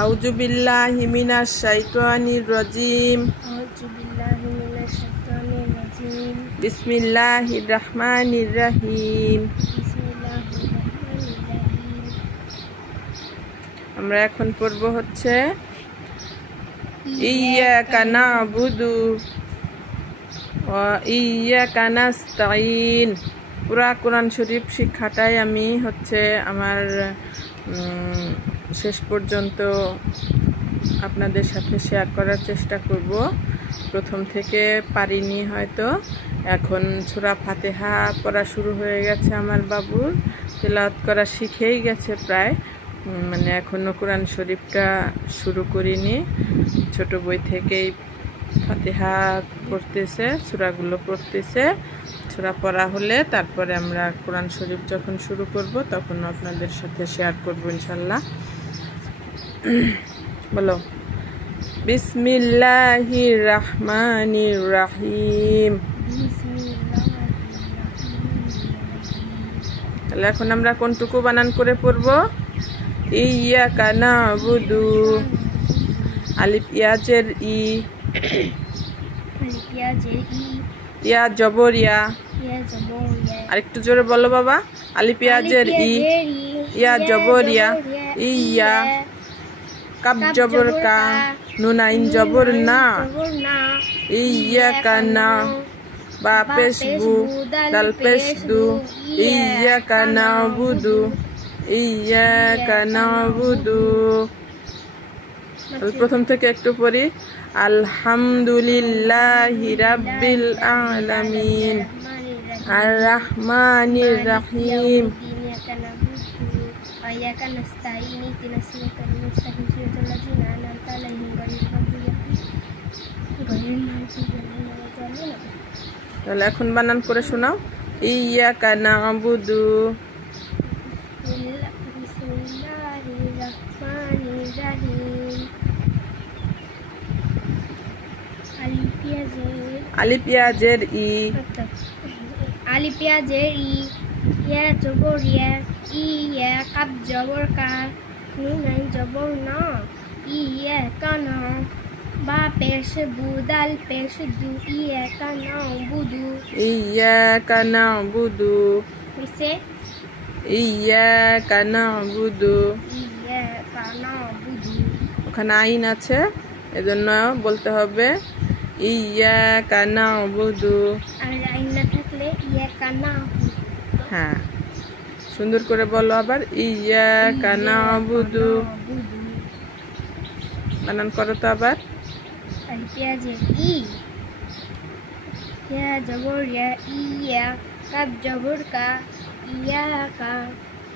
আউযু বিল্লাহি মিনাশ শাইতানির রাজিম। বিসমিল্লাহির রহমানির রহিম। আমরা এখন পড়ব হচ্ছে ইয়্যাকা না'বুদু ওয়া ইয়্যাকা নাস্তাঈন। পুরা কোরআন শরীফ শিক্ষাটাই আমি হচ্ছে আমার শেষ পর্যন্ত আপনাদের সাথে শেয়ার করার চেষ্টা করব। প্রথম থেকে পারিনি হয়তো, এখন সূরা ফাতিহা পড়া শুরু হয়ে গেছে আমার বাবুর, তেলাওয়াত করা শিখেই গেছে প্রায়, মানে এখনো কোরআন শরীফটা শুরু করিনি। ছোট বই থেকেই ফাতিহা পড়তেছে, সূরাগুলো পড়তেছে। সূরা পড়া হলে তারপরে আমরা কোরআন শরীফ যখন শুরু করব তখন আপনাদের সাথে শেয়ার করব ইনশাল্লাহ। বলো বিসমিল্লাহির রহমানির রহিম। তাহলে এখন আমরা কোনটুকু বানান করে পড়ব? ইয়্যাকা না'বুদু, আলিফ ইয়াজের ই, ইয়া জবর ইয়া। আরেকটু জোরে বলো বাবা। আলিফ ইয়াজের ই, ইয়া জবর ইয়া, ইয়া। কাব জবর কা, নুন আইন জবর না, ইয়্যাকা না। বা পেশ বু, দাল পেশ দু, ইয়্যাকা না'বুদু, ইয়্যাকা না'বুদু। প্রথম থেকে একটু পড়ি। আলহামদুলিল্লাহি রাব্বিল আলামিন আর রহমানির রহিম তাহলে এখন বানান করে শোনাও। ইয়্যাকা না'বুদু, আলিফ ইয়াজের ই, আলিফ ইয়াজের ই, ইয়া জবর ইয়া, ইয়া। কাব জবর কা, নুন আইন জবর না, ইয়্যাকা না। বা পেশ বু, দাল পেশ দু, ইয়্যাকা না'বুদু, ইয়্যাকা না'বুদু, ইয়্যাকা না'বুদু। ওখানে আইন আছে, এজন্য বলতে হবে ইয়্যাকা না'বুদু। আর আইন না থাকলে ইয়্যাকা না'বুদু। হ্যাঁ, সুন্দর করে বলো আবার, ইয়্যাকা না'বুদু। বানান করো তো আবার। আলিফ ইয়াজের ই, ইয়া জবর ইয়া, ইয়া। কাব জবর কা, ইয়্যাকা।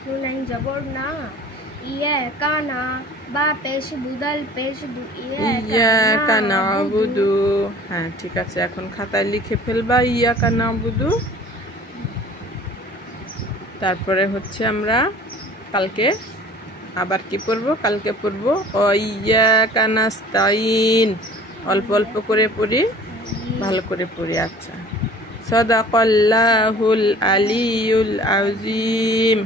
নুন আইন জবর না, ইয়্যাকা না। বা পেশ বু, দাল পেশ দু, ইয়্যাকা না'বুদু। হ্যাঁ ঠিক আছে, এখন খাতায় লিখে ফেলবা ইয়্যাকা না'বুদু। তারপরে হচ্ছে আমরা কালকে আবার কি পড়বো? কালকে পড়বো ইয়্যাকা নাস্তাঈন। অল্প অল্প করে পড়ি, ভালো করে পড়ি। আচ্ছা, সাদাকাল্লাহুল আলিয়্যুল আযীম।